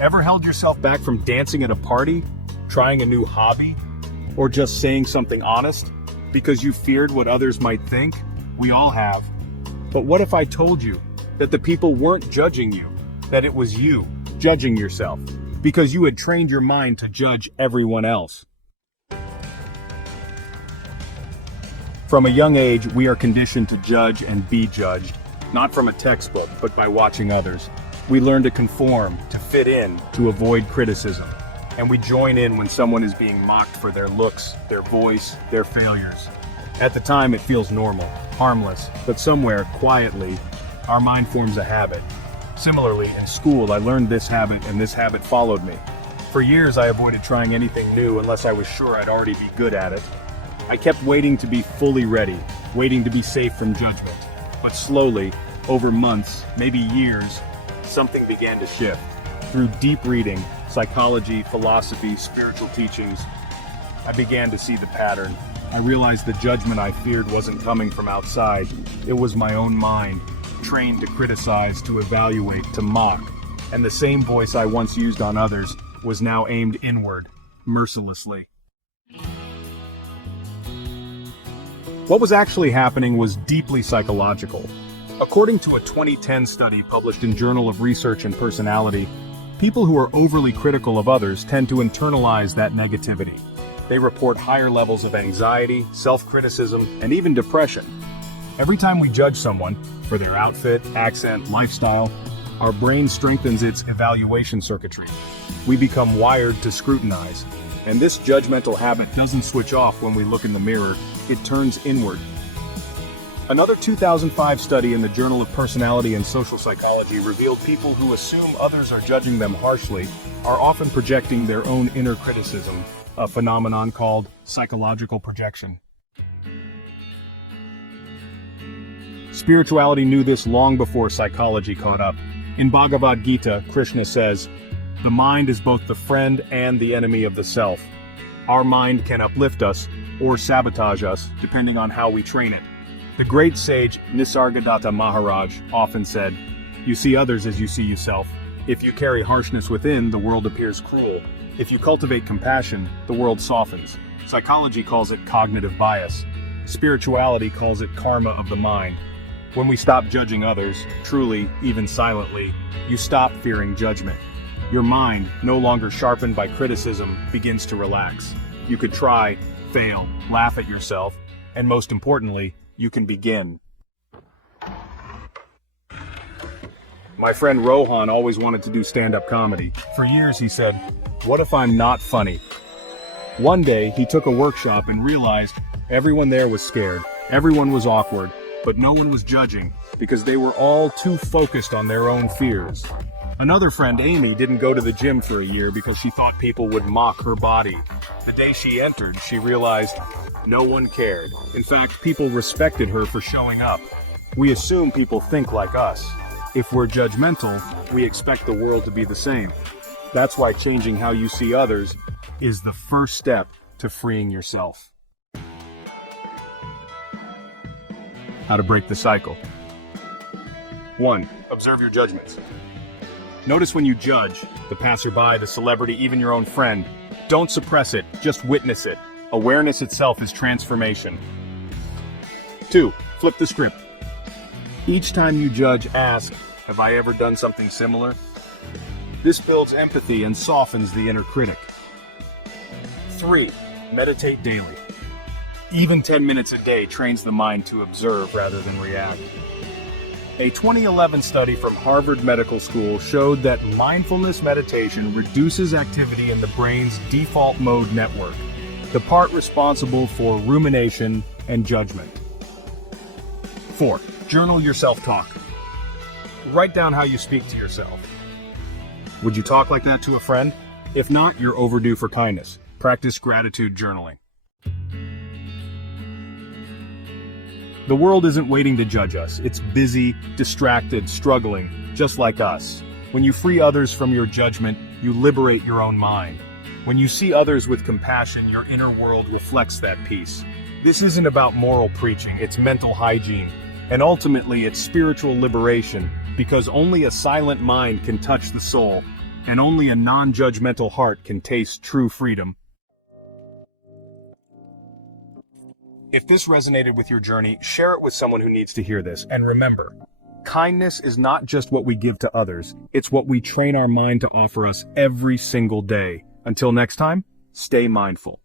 Ever held yourself back from dancing at a party, trying a new hobby, or just saying something honest because you feared what others might think? We all have. But what if I told you that the people weren't judging you, that it was you judging yourself, because you had trained your mind to judge everyone else? From a young age, we are conditioned to judge and be judged, not from a textbook, but by watching others. We learn to conform, to fit in, to avoid criticism. And we join in when someone is being mocked for their looks, their voice, their failures. At the time, it feels normal, harmless, but somewhere, quietly, our mind forms a habit. Similarly, in school, I learned this habit, and this habit followed me. For years, I avoided trying anything new unless I was sure I'd already be good at it. I kept waiting to be fully ready, waiting to be safe from judgment. But slowly, over months, maybe years, something began to shift. Through deep reading, psychology, philosophy, spiritual teachings, I began to see the pattern. I realized the judgment I feared wasn't coming from outside. It was my own mind, trained to criticize, to evaluate, to mock. And the same voice I once used on others was now aimed inward, mercilessly. What was actually happening was deeply psychological. According to a 2010 study published in Journal of Research and Personality, people who are overly critical of others tend to internalize that negativity. They report higher levels of anxiety, self-criticism, and even depression. Every time we judge someone, for their outfit, accent, lifestyle, our brain strengthens its evaluation circuitry. We become wired to scrutinize. And this judgmental habit doesn't switch off when we look in the mirror, it turns inward. Another 2005 study in the Journal of Personality and Social Psychology revealed people who assume others are judging them harshly are often projecting their own inner criticism, a phenomenon called psychological projection. Spirituality knew this long before psychology caught up. In Bhagavad Gita, Krishna says, "The mind is both the friend and the enemy of the self." Our mind can uplift us or sabotage us, depending on how we train it. The great sage Nisargadatta Maharaj often said, "You see others as you see yourself. If you carry harshness within, the world appears cruel. If you cultivate compassion, the world softens." Psychology calls it cognitive bias. Spirituality calls it karma of the mind. When we stop judging others, truly, even silently, you stop fearing judgment. Your mind, no longer sharpened by criticism, begins to relax. You could try, fail, laugh at yourself, and most importantly, you can begin. My friend Rohan always wanted to do stand-up comedy. For years he said, "What if I'm not funny?" One day he took a workshop and realized everyone there was scared, everyone was awkward, but no one was judging because they were all too focused on their own fears. Another friend, Amy, didn't go to the gym for a year because she thought people would mock her body. The day she entered, she realized no one cared. In fact, people respected her for showing up. We assume people think like us. If we're judgmental, we expect the world to be the same. That's why changing how you see others is the first step to freeing yourself. How to break the cycle. 1. Observe your judgments. Notice when you judge, the passerby, the celebrity, even your own friend. Don't suppress it, just witness it. Awareness itself is transformation. 2. Flip the script. Each time you judge, ask, have I ever done something similar? This builds empathy and softens the inner critic. 3. Meditate daily. Even 10 minutes a day trains the mind to observe rather than react. A 2011 study from Harvard Medical School showed that mindfulness meditation reduces activity in the brain's default mode network, the part responsible for rumination and judgment. 4. Journal your self-talk. Write down how you speak to yourself. Would you talk like that to a friend? If not, you're overdue for kindness. Practice gratitude journaling. The world isn't waiting to judge us. It's busy, distracted, struggling, just like us. When you free others from your judgment, you liberate your own mind. When you see others with compassion, your inner world reflects that peace. This isn't about moral preaching, it's mental hygiene. And ultimately, it's spiritual liberation, because only a silent mind can touch the soul. and only a non-judgmental heart can taste true freedom. If this resonated with your journey, share it with someone who needs to hear this. And remember, kindness is not just what we give to others, it's what we train our mind to offer us every single day. Until next time, stay mindful.